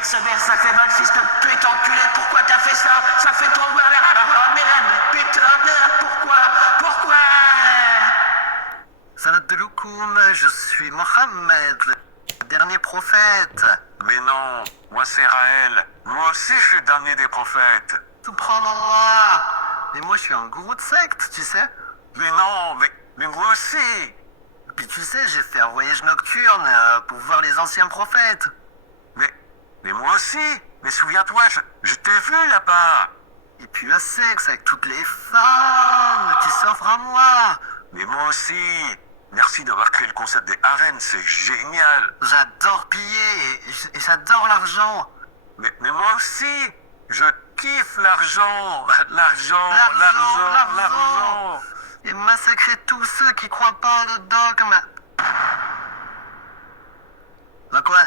de sa mère, ça fait mal, fils de pute enculé, pourquoi t'as fait ça? Ça fait trop mal, merde, putain, merde, pourquoi? Salat de Loukoum, je suis Mohammed, le dernier prophète. Mais non, moi c'est Raël. Moi aussi je suis le dernier des prophètes. Subhanallah. Mais moi je suis un gourou de secte, tu sais. Mais non, mais moi aussi. Puis tu sais, j'ai fait un voyage nocturne pour voir les anciens prophètes. Mais moi aussi. Mais souviens-toi, je t'ai vu là-bas. Et puis le sexe avec toutes les femmes qui s'offrent à moi. Mais moi aussi. Merci d'avoir créé le concept des harems, c'est génial. J'adore piller et j'adore l'argent. Mais moi aussi. Je kiffe l'argent. L'argent. Et massacrer tous ceux qui croient pas au dogme. Bah quoi?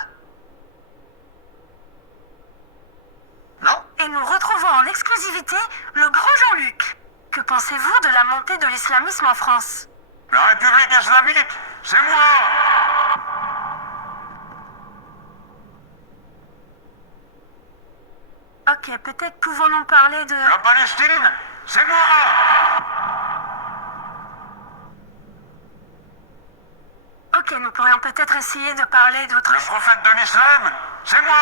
Non? Et nous retrouvons en exclusivité le grand Jean-Luc. Que pensez-vous de la montée de l'islamisme en France? La République islamique, c'est moi. Ok, peut-être pouvons-nous parler de... La Palestine, c'est moi. Ok, nous pourrions peut-être essayer de parler d'autres... Le prophète de l'islam, c'est moi.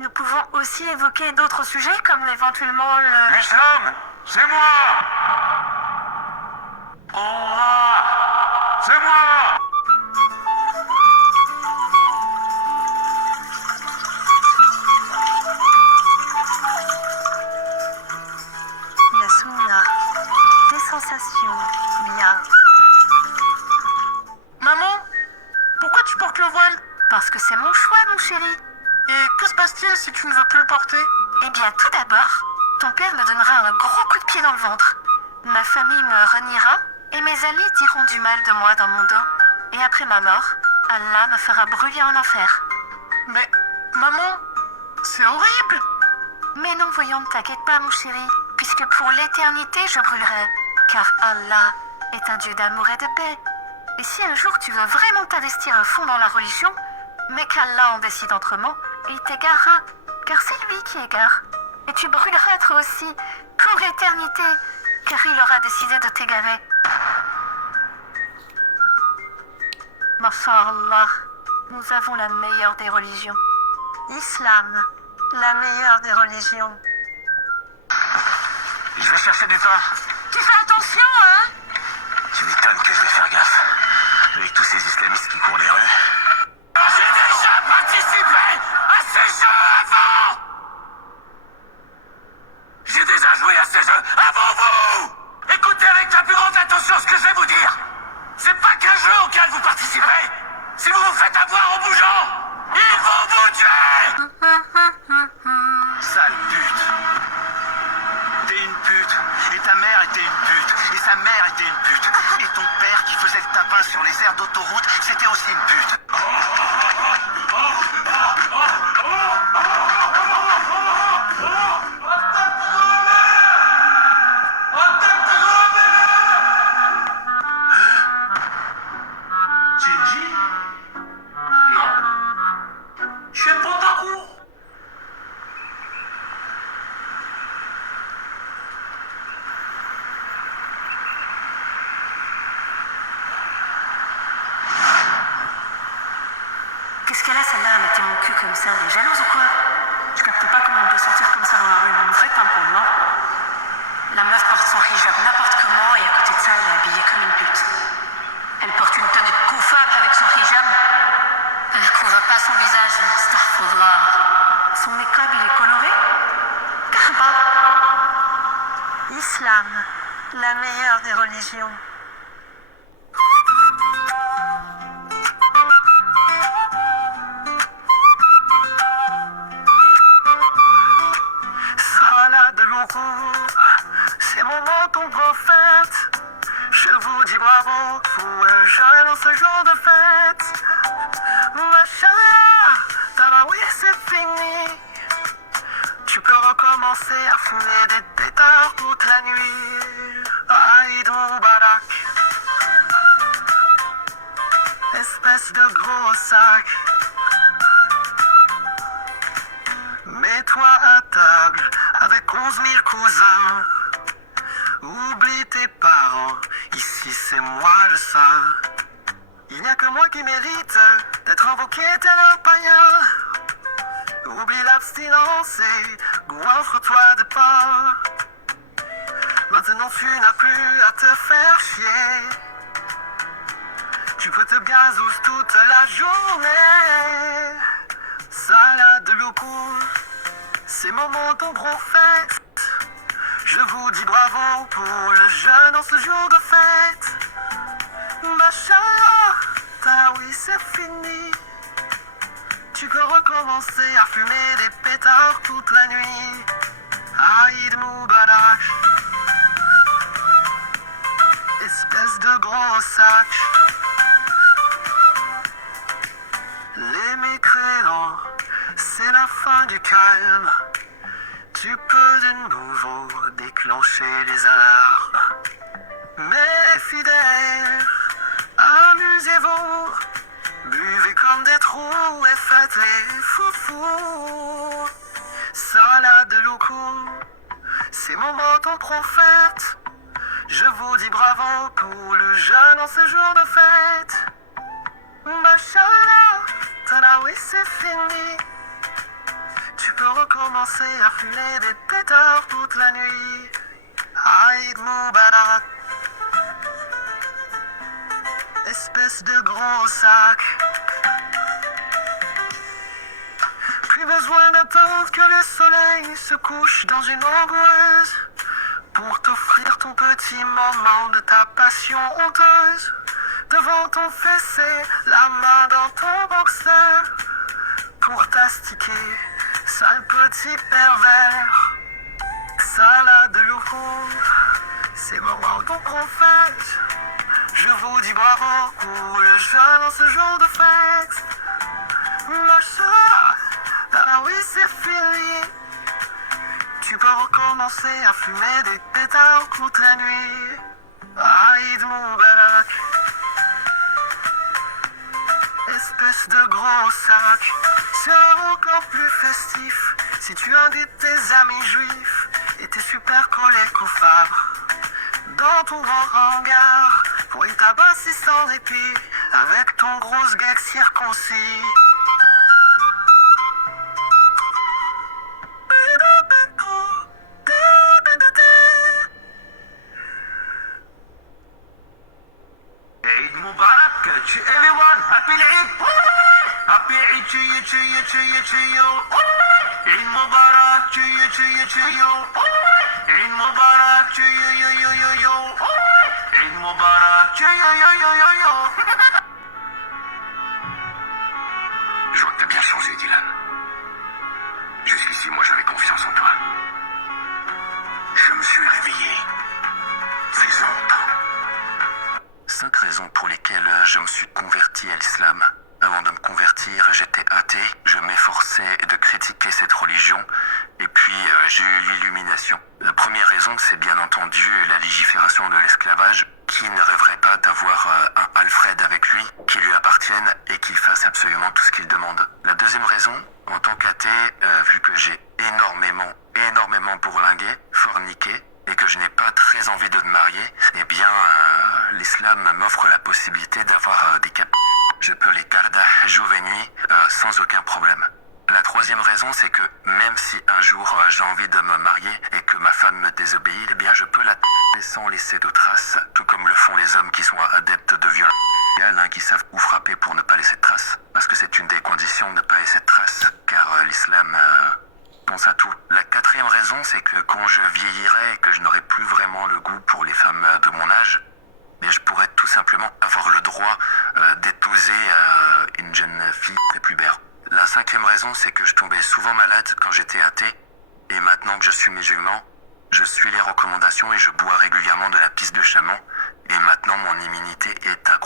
Nous pouvons aussi évoquer d'autres sujets comme éventuellement le... L'islam, c'est moi. Allah, c'est moi. Yasuna, des sensations, bien. Maman, pourquoi tu portes le voile? Parce que c'est mon choix, mon chéri. Et que se passe-t-il si tu ne veux plus le porter? Eh bien, tout d'abord, ton père me donnera un gros coup de pied dans le ventre. Ma famille me reniera et mes alliés diront du mal de moi dans mon dos. Et après ma mort, Allah me fera brûler en enfer. Mais, maman, c'est horrible. Mais non, voyons, ne t'inquiète pas, mon chéri, puisque pour l'éternité, je brûlerai. Car Allah est un Dieu d'amour et de paix. Et si un jour tu veux vraiment t'investir à fond dans la religion, mais qu'Allah en décide autrement, il t'égarera, car c'est lui qui égare. Et tu brûleras toi aussi, pour l'éternité, car il aura décidé de t'égarer. Masha'Allah, nous avons la meilleure des religions. Islam, la meilleure des religions. Je vais chercher du pain. Tu fais attention, hein? Tu m'étonnes que je vais faire gaffe. Avec tous ces islamistes qui courent les rues. J'ai déjà participé à ces jeux avant. J'ai déjà joué à ces jeux avant vous. Écoutez avec la plus grande attention ce que je vais vous dire. C'est pas qu'un jeu auquel vous participez. Si vous vous faites avoir en bougeant, ils vont vous tuer. Sale pute. T'es une pute. Et ta mère était une pute. Et sa mère était une pute. Et ton père qui faisait le tapin sur les aires d'autoroute, c'était aussi une pute. Genji? Non. Je suis pas parcours. Qu'est-ce qu'elle a celle-là à mettre mon cul comme ça? Elle est jalouse ou quoi? Je capte pas comment on peut sortir comme ça dans la rue, on me fait pas pour moi. La meuf porte son hijab n'importe comment et à côté de ça elle est habillée comme une pute. Elle porte une tenue de coufable avec son hijab. Elle couvre pas son visage, astaghfirullah. Son make-up il est coloré? Karba. Islam, la meilleure des religions. Salat de Loukoum, c'est mon nom ton prophète. Je vous dis bravo pour un jeune dans ce genre de fête. Machallah, Tarawih c'est fini. Tu peux recommencer à fumer des pétards toute la nuit. Aïd Moubarak. gros sac. Mets-toi à table avec 11 000 cousins. Oublie tes parents, ici c'est moi le saint. Il n'y a que moi qui mérite d'être invoqué tel un païen. Oublie l'abstinence et goinfre-toi de pain. Maintenant tu n'as plus à te faire chier. Tu peux te gazouze toute la journée. Salade de loukoum, c'est mon ton prophète. Je vous dis bravo pour le jeûne en ce jour de fête. Machallah, oui c'est fini. Tu peux recommencer à fumer des pétards toute la nuit. Aïd Moubarak, espèce de gros sac. Les mécréants, c'est la fin du calme. Tu peux de nouveau déclencher les alarmes. Mes fidèles, amusez-vous. Buvez comme des trous et faites les foufous. Salade de loukoum, c'est mon ton prophète. Je vous dis bravo pour le jeûne en ce jour de fête. Machallah, Tanaoui c'est fini. Tu peux recommencer à fumer des pétards toute la nuit. Aïd Moubarak, espèce de gros sac. Plus besoin d'attendre que le soleil se couche dans une ambreuse pour t'offrir ton petit moment de ta passion honteuse. Devant ton fessé, la main dans ton boxeur pour t'astiquer, sale petit pervers. Salade de loukoum, c'est moment ton prophète. Je vous dis bravo pour le jeûne en ce jour de fête. Machallah, ah oui c'est fini. Tu peux recommencer à fumer des pétards toute la nuit. Aïd Moubarak, espèce de gros sac. C'est encore plus festif si tu invites tes amis juifs et tes super collègues coupables dans ton grand hangar pour y tabasser sans répit avec ton gros gag circoncis. Eid Mubarak to everyone. Happy Eid. Happy Eid to you, to you, to you, to you. Eid Mubarak to you, to you, to you. Eid Mubarak to you, you, you, you, you. Eid Mubarak to you, you, you, you, you. Je vois que t'as bien changé, Dylan. Jusqu'ici, moi, j'avais confiance en toi. Je me suis réveillé. Faisant longtemps. 5 raisons pour lesquelles je me suis converti à l'islam. Avant de me convertir, j'étais athée, je m'efforçais de critiquer cette religion, et puis j'ai eu l'illumination. La première raison, c'est bien entendu la légifération de l'esclavage. Qui ne rêverait pas d'avoir un Alfred avec lui, qui lui appartienne et qui fasse absolument tout ce qu'il demande. La deuxième raison, en tant qu'athée, vu que j'ai énormément bourlingué, forniqué, et que je n'ai pas très envie de me marier, eh bien, l'islam m'offre la possibilité d'avoir des cap. Je peux les garder jour et nuit sans aucun problème. La troisième raison, c'est que même si un jour j'ai envie de me marier et que ma femme me désobéit, eh bien je peux la sans laisser de traces, tout comme le font les hommes qui sont adeptes de violence, qui savent où frapper pour ne pas laisser de traces, parce que c'est une des conditions de ne pas laisser de traces, car l'islam pense à tout. La quatrième raison, c'est que quand je vieillirai et que je n'aurai plus vraiment le goût pour les femmes de mon âge, mais je pourrais tout simplement avoir le droit d'épouser une jeune fille prépubère. La cinquième raison, c'est que je tombais souvent malade quand j'étais athée, et maintenant que je suis musulman, je suis les recommandations et je bois régulièrement de la pisse de chaman, et maintenant mon immunité est à